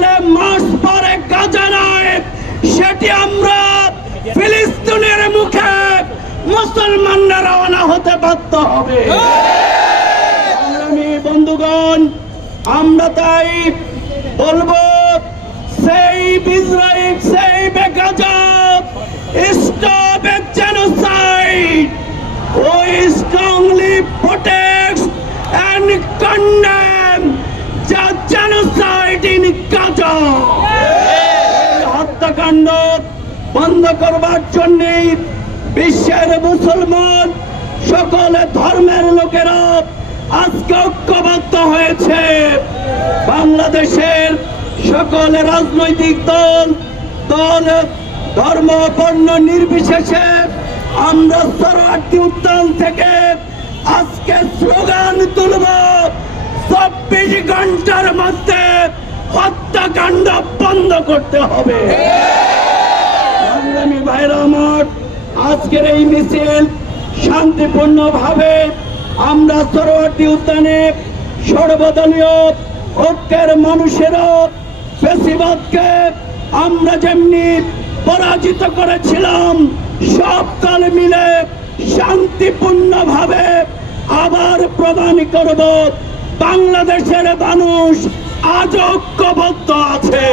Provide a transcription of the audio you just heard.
তাহলে মাস পরে গাজা নয়, সেটি আমরা ফিলিস্তিনের মুখে মুসলমানরা রওনা হতে বাধ্য হবে। বন্ধুগণ, আমরা তাই বলবো, save Israel, save Gaza, stop a genocide. We strongly protest and condemn the genocide in Gaza. হত্যাকাণ্ড বন্ধ করবার জন্য বিশ্বের মুসলমান সকল ধর্মের লোকেরা আজকে ঐক্যবদ্ধ হয়েছে। বাংলাদেশের সকল রাজনৈতিক দল ধর্ম বর্ণ নির্বিশেষে আমরা সরোয়ার্দী উদ্যান থেকে আজকে স্লোগান তুলব, 24 ঘন্টার মধ্যে হত্যাকাণ্ড বন্ধ করতে হবে। সংগ্রামী ভাইরা আমার, আজকের এই মিছিল শান্তিপূর্ণভাবে আমরা সরোয়ার্দী উদ্যানে সর্বদলীয় ঐক্যের মানুষেরা ফ্যাসিবাদকে আমরা যেমনি পরাজিত করেছিলাম, সব দল মিলে শান্তিপূর্ণভাবে আবার প্রমাণ করব বাংলাদেশের মানুষ আজ ঐক্যবদ্ধ আছে।